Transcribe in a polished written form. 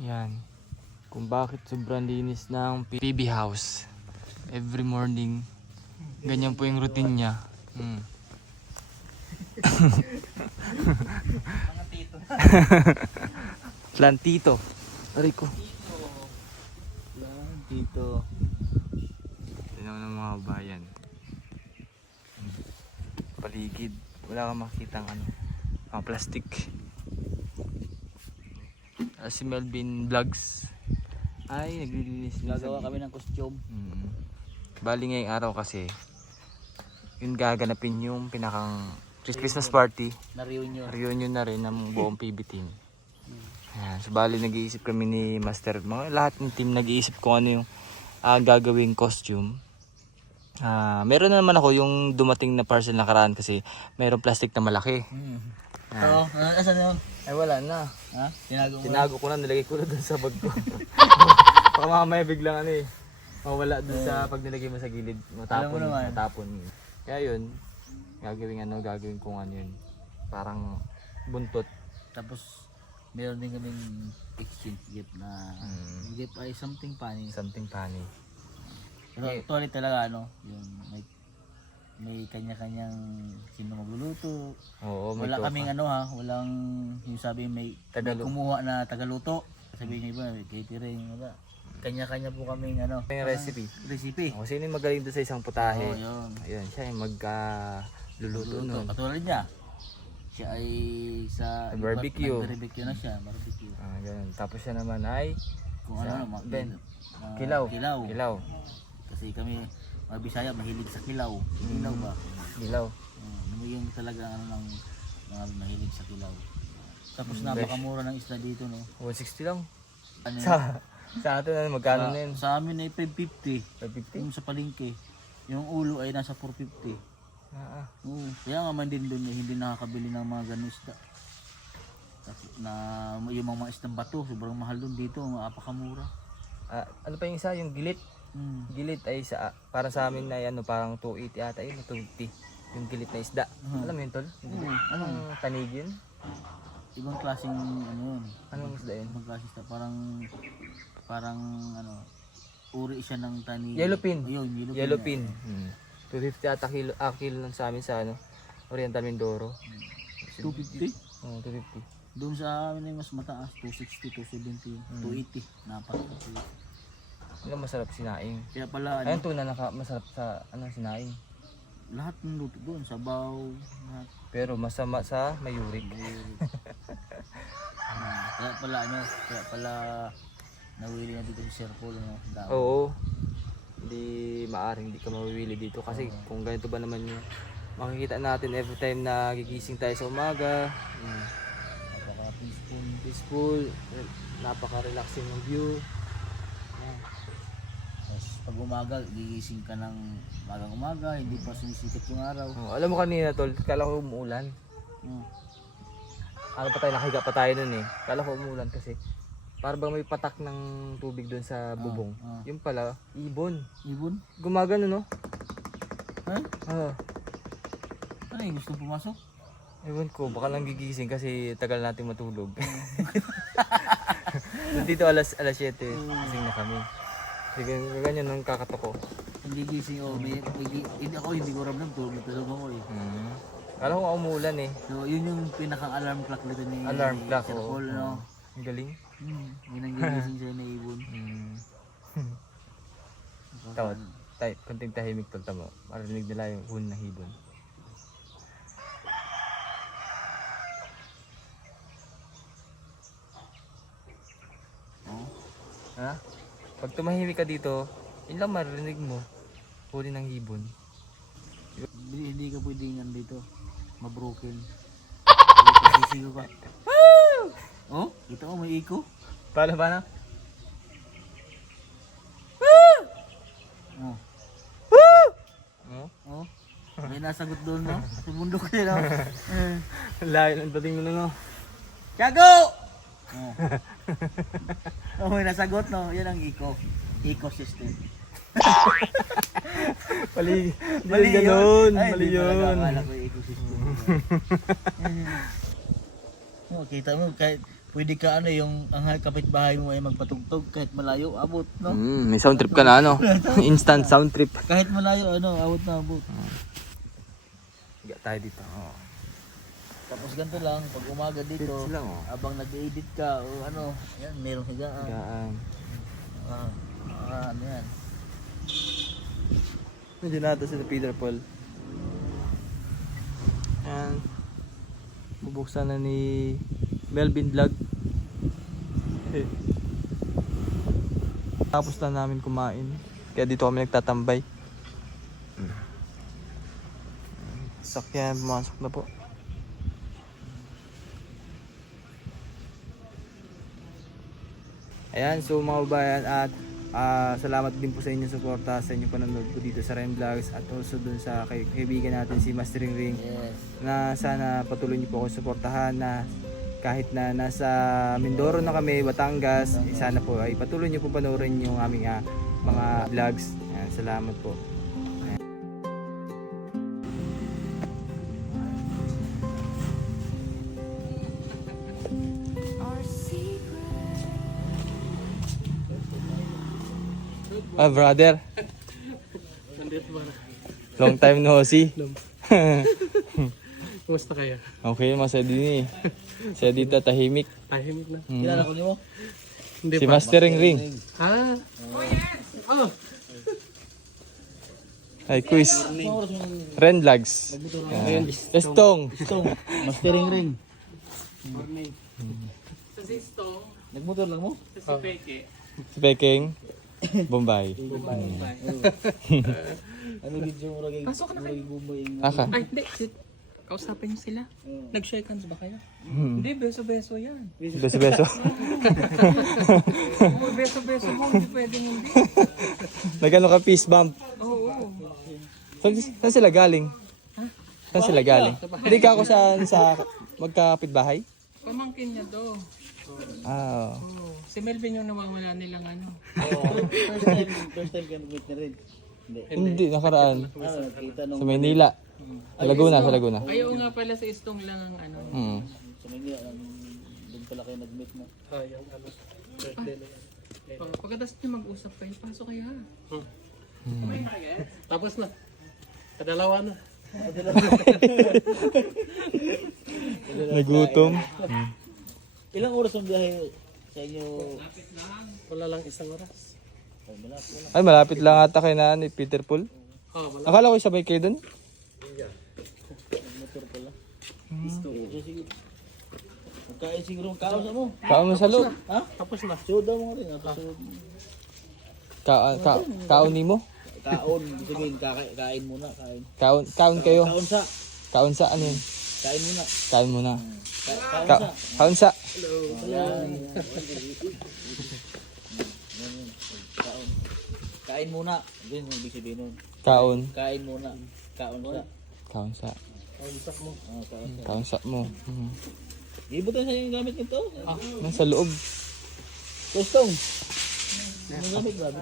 Yan. Kung bakit sobrang linis ng PB house. Every morning, ganyan po yung routine niya. Mga tito. Plantito. Aray ko. Plantito. Tignan mo ng mga bayan. Paligid. Wala kang makitang mga plastic. Si Melvin Vlogs ay naglilinis din Gagawa kami ng costume. Bali ngayong araw kasi yun gaganapin yung pinakang Christmas party. Na reunion. Reunion na rin ng buong PB team. Ayan, so bali nag-iisip kami ni Master. Lahat ng team nag-iisip kung ano yung gagawing costume. Meron na naman ako yung dumating na parcel nakaraan kasi mayroong plastic na malaki. Oo, asan yun? Ay wala na. Ha? Tinago ko na, nilagay ko na dun sa bag ko. Baka mamaya biglang mawala dun sa pag nilagay mo sa gilid, matapon. Kaya yun, gagawin kung ano yun. Parang buntot. Tapos, meron din kaming exchange gift na gift ay something funny. Something funny. Pero actually talaga yung may kanya-kanyang sino magluluto. Oo, may Wala toka. kaming walang yung sabi may kumuha na tagaluto. Sabihin ng iba, may catering, wala. Kanya-kanya po kaming May recipe. Recipe. Sino yung magaling doon sa isang putahe? Oo, yun. Ayun, siya yung luluto nun. Katulad niya. Siya ay sa Barbecue. Barbecue na siya, barbecue. Ganun. Tapos siya naman ay Kung Kilaw. Kilaw. Kasi kami mga Bisaya mahilig sa kilaw. Kilaw ba? Kilaw. Yung talaga ng mga mahilig sa kilaw. Tapos napakamura ng isda dito, no? 160 lang. Ano yun? Sa atin magkano na yun? Sa amin ay 550. 550? Yung sa palengke. Yung ulo ay nasa 450. Kaya nga man din doon hindi nakakabili ng mga ganun isda. Yung mga isdang bato, sobrang mahal doon dito, napakamura. Ano pa yung isa? Yung gilit. Gilit ay para sa amin ay parang 280 ata yun, 250. Yung gilit na isda. Alam mo yun, tol? Anong tanig yun? Ibang klaseng yun. Anong isda yun? Ibang klaseng isda. Parang uri siya ng tanig. Yellowfin. Yun, Yellowfin. 250 ata kilo lang sa amin sa Oriental Mindoro. 250? Oo, 250. Doon sa amin ay mas mataas, 260, 270, 280. Napaka. Yung masarap sinaing. Kaya pala Ayun tuna masarap sa sinaing. lahat ng luto doon, sabaw, lahat. Pero masama sa mayurik. Kaya pala nawili na dito si Sir Paul, Oo. Hindi ka mawiwili dito kasi kung ganito ba naman yung makikita natin every time na gigising tayo sa umaga. Napaka Peaceful, napaka-relaxing ng view. pag umaga, gigising ka ng umaga, hindi pa sumisikat yung araw. Alam mo kanina tol, kala ko umuulan. Nakahiga pa tayo nun eh. Kala ko umuulan kasi para bang may patak ng tubig doon sa bubong. Yung pala, ibon. Ibon? Gumagano no? Ha? Ano yung gusto pumasok? Ewan ko, baka lang gigising kasi tagal natin matulog. Dito alas 7, gising na kami. Sige, ganyan nung kakato ko. Hindi gising hindi ko ramdam tulog ako eh. Kala ko umuulan eh. So yun yung pinakang alarm clock nito ni Alarm clock, Sir Paul, no? Ang galing. Yun ang gigising siya na ibon. Konting tahimik tol, tamo. Marinig nila yung huni ng ibon. Ha? Pag tumahimik ka dito, yun lang marinig mo. Huli ng ibon. Hindi ka pwedeng dito. Mabroken. Sisigaw ka. Oh, kita mo may echo. Paano? Oh. Oh? May nasagot doon, no? Sa bundok din, no? Layo ng dating mo na no. Tiago! May nasagot, no? Yan ang ecosystem. Mali yun. Mali yun. Akala ko yung ecosystem. Kita mo, kahit pwede ka ano yung ang kapitbahay mo ay magpatugtog kahit malayo abot no. May sound trip ka na ano. Instant sound trip. Kahit malayo ano abot na abot. Higa tayo dito. Oh. Tapos ganito lang pag umaga dito Fits lang, oh. habang nag-edit ka o ano, yan merong higaan. Higaan. Ano yan. Medyo nato si Peter Paul. Ayan. Bubuksan na ni Melvin Vlog. Tapos na namin kumain. Kaya dito kami nagtatambay. Sakyan, pumasok na po. Ayan, so mga babayan at salamat din po sa inyong suporta, sa inyong panonood po dito sa Rem Vlogs at also dun sa kaibigan natin si Mastering Ring. Yes. Na sana patuloy niyo po ako suportahan na kahit na nasa Mindoro na kami, Batangas, sana po ay patuloy niyo po panoorin yung aming mga vlogs. Ayan, salamat po. Brother. Long time no see. Kumusta kaya? Okay, masaya din eh. Saya dito tahimik. Tahimik na. Kilala ko niyo? Hindi Si pa. Mastering Ring. Ah. Oh. Ay, quiz. Ren Vlogs. Estong. Stong, mastering ring. Sa Sistong, Nagmotor lang mo? sa si Peke. Si Peking. Bombay. Ano video mo lagi? Pasok na kayo. Aka. Ay, hindi. Kausapin niyo sila. Nag-shake hands ba kayo? Hindi, beso-beso yan. Beso-beso. Oh, beso-beso mo, hindi pwedeng hindi. Nagano ka peace bump. Oo. Saan sila galing? Saan sila galing? Hindi ka ako sa magkapitbahay? Pamangkin niya do. Ah. Oh, si Melvin yung nawawala nilang ano. First time kayo mag-meet na rin. Hindi. Hindi, nakaraan. Nakita nung Sa Maynila. Sa Laguna, sa Laguna. Ayaw nga pala sa Istong lang ang ano. sa Manila, doon pala kayo nag-meet mo. Yung ano, birthday na yan. Pagkatapos niya mag-usap kayo, pasok kayo ha. Tapos na. Kadalawa na. Nagutom. Ilang oras ang biyahe sa inyo? Wala lang isang oras. Ay, malapit lang ata kay na ni Peter Paul. Oh, wala. Akala ko sabay kayo dun. Motor pala. Sige. Magkain siguro ang kaon sa mo. Kaon mo sa loob. Ha? Tapos na. Suda mo rin. Kaon ni mo. Kaon. Sabihin, kain muna. Kain. Kaon kayo. Kaon sa. Kaon sa ano yun? Kain muna. Kaon muna. Kaon sa. Kaon sa. Ayan. Kaon. Kain muna. Yun yung ibig sabihin nun. Kaon. Kain muna. Kaon sa. Kaon sa. Kaon sa. Kaon sa mo. Ibutan sa yung gamit nito. Nasa loob. Kustong. Ang gamit ba?